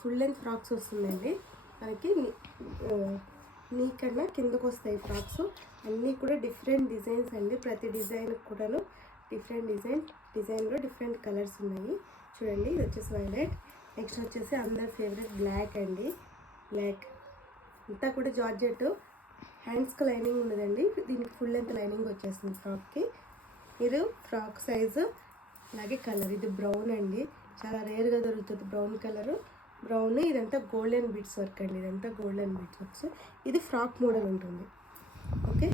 Full length frocks వస్తుందండి మనకి. నీ కన్నా కిందకు వస్తాయి ఫ్రాక్స్ అన్నీ కూడా డిఫరెంట్ డిజైన్స్ అండి. ప్రతి డిజైన్ కూడాను డిఫరెంట్ డిజైన్లో డిఫరెంట్ కలర్స్ ఉన్నాయి. చూడండి ఇది వచ్చేసి వైలెట్, నెక్స్ట్ వచ్చేసి అందరి ఫేవరెట్ బ్లాక్ అండి. బ్లాక్ అంతా కూడా జార్జెట్, హ్యాండ్స్కి లైనింగ్ ఉన్నదండి. దీనికి ఫుల్ లెంత్ లైనింగ్ వచ్చేస్తుంది ఫ్రాక్కి. మీరు ఫ్రాక్ సైజు అలాగే కలర్ ఇది బ్రౌన్ అండి, చాలా రేర్గా దొరుకుతుంది బ్రౌన్ కలరు. బ్రౌన్ ఇదంతా గోల్డెన్ బీడ్స్ వర్క్ అండి, ఇదంతా గోల్డెన్ బీడ్స్ వర్క్స్. ఇది ఫ్రాక్ మోడల్ ఉంటుంది. ఓకే,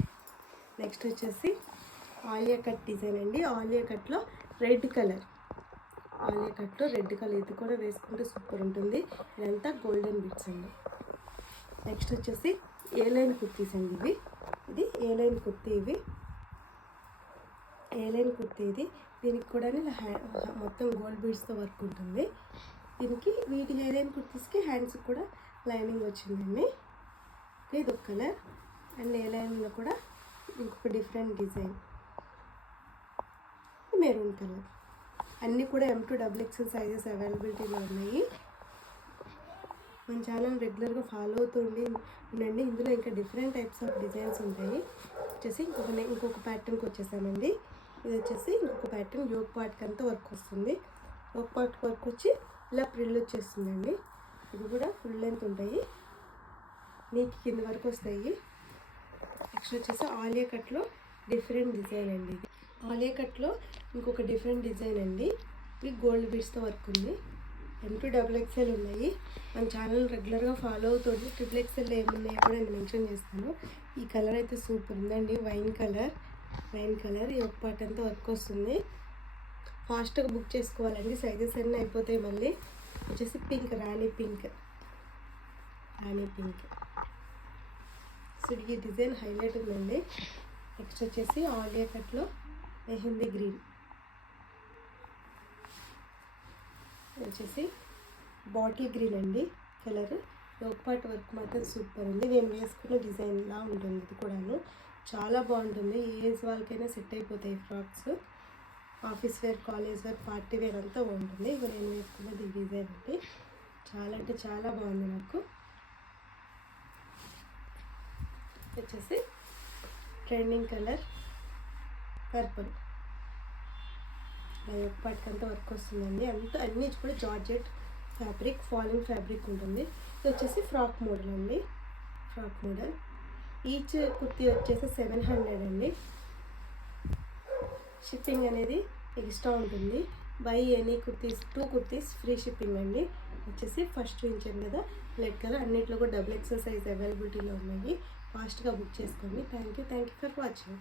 నెక్స్ట్ వచ్చేసి ఆలియా కట్ డిజైన్ అండి. ఆలియా కట్లో రెడ్ కలర్, ఆలియా కట్లో రెడ్ కలర్, ఇది కూడా వేసుకుంటే సూపర్ ఉంటుంది. ఇదంతా గోల్డెన్ బీడ్స్ అండి. నెక్స్ట్ వచ్చేసి ఏ లైన్ కుర్తీస్ అండి. ఇది ఏ లైన్ కుర్తీ, ఏ లైన్ కుర్తీ ఇది. దీనికి కూడా మొత్తం గోల్డ్ బీడ్స్తో వర్క్ ఉంటుంది. దీనికి వీటి ఏ లైన్ కుర్తీస్కి హ్యాండ్స్కి కూడా లైనింగ్ వచ్చిందండి. ఇది ఒక కలర్ అండ్ ఏ లైన్లో కూడా ఇంకొక డిఫరెంట్ డిజైన్ మెరూన్ కలర్. అన్నీ కూడా M to XXL సైజెస్ అవైలబిలిటీలో ఉన్నాయి. మన ఛానల్ రెగ్యులర్గా ఫాలో అవుతూ ఉండండి. ఇందులో ఇంకా డిఫరెంట్ టైప్స్ ఆఫ్ డిజైన్స్ ఉంటాయి. వచ్చేసి ఇంకొక ప్యాటర్న్కి వచ్చేసామండి. ఇది వచ్చేసి ఇంకొక ప్యాటర్న్, యోగ్ పార్ట్కి అంతా వర్క్ వస్తుంది. యోగ్ పార్ట్ వర్క్ వచ్చి ఇలా ప్రిల్ వచ్చేస్తుందండి. ఇది కూడా ఫుల్ లెంత్ ఉంటాయి, నీకు కింద వరకు వస్తాయి. నెక్స్ట్ వచ్చేసి ఆలియా కట్లో డిఫరెంట్ డిజైన్ అండి. ఇది ఆలియా కట్లో ఇంకొక డిఫరెంట్ డిజైన్ అండి. ఇది గోల్డ్ బీడ్స్తో వర్క్ ఉంది. M to XXL ఉన్నాయి. మన ఛానల్ రెగ్యులర్గా ఫాలో అవుతుంది. XXL ఏమున్నాయో కూడా నేను మెన్షన్ చేస్తాను. ఈ కలర్ అయితే సూపర్ ఉందండి, వైన్ కలర్. ఈ ఒక పార్ట్ అంతా వర్క్ వస్తుంది. ఫాస్ట్గా బుక్ చేసుకోవాలండి, సైజెస్ అన్నీ అయిపోతాయి. మళ్ళీ వచ్చేసి పింక్, రాణి పింక్. సో ఈ డిజైన్ హైలైట్ ఉందండి. నెక్స్ట్ వచ్చేసి ఆలియా కట్లో మెహందీ గ్రీన్, వచ్చేసి బాటిల్ గ్రీన్ అండి కలర్. యోగ్ పార్ట్ వర్క్ మాత్రం సూపర్ ఉంది. నేను వేసుకున్న డిజైన్లా ఉంటుంది. ఇది కూడాను చాలా బాగుంటుంది. ఏ ఏజ్ వాళ్ళకైనా సెట్ అయిపోతాయి frocks. Office wear, college wear, party wear అంతా ఉంటుంది. ఇవి నేను వేసుకున్నది ఈ డిజైన్ అండి. చాలా అంటే చాలా బాగుంది నాకు. వచ్చేసి ట్రెండింగ్ కలర్ పర్పుల్. యోగ్ పార్ట్కి అంతా వర్క్ వస్తుందండి. అన్నీ కూడా జార్జెట్ ఫ్యాబ్రిక్, ఫాలింగ్ ఫ్యాబ్రిక్ ఉంటుంది. ఇది వచ్చేసి ఫ్రాక్ మోడల్ అండి. ఫ్రాక్ మోడల్ ఈచ్ కుర్తీ వచ్చేసి 700 అండి. షిప్పింగ్ అనేది ఎక్స్ట్రా ఉంటుంది. By any kurtis 2 kurtis free shipping అండి. వచ్చేసి ఫస్ట్ చూపించాను కదా రెడ్ కలర్, అన్నింటిలో కూడా XXL సైజ్ అవైలబిలిటీలో ఉన్నాయి. ఫాస్ట్గా బుక్ చేసుకోండి. Thank you for watching.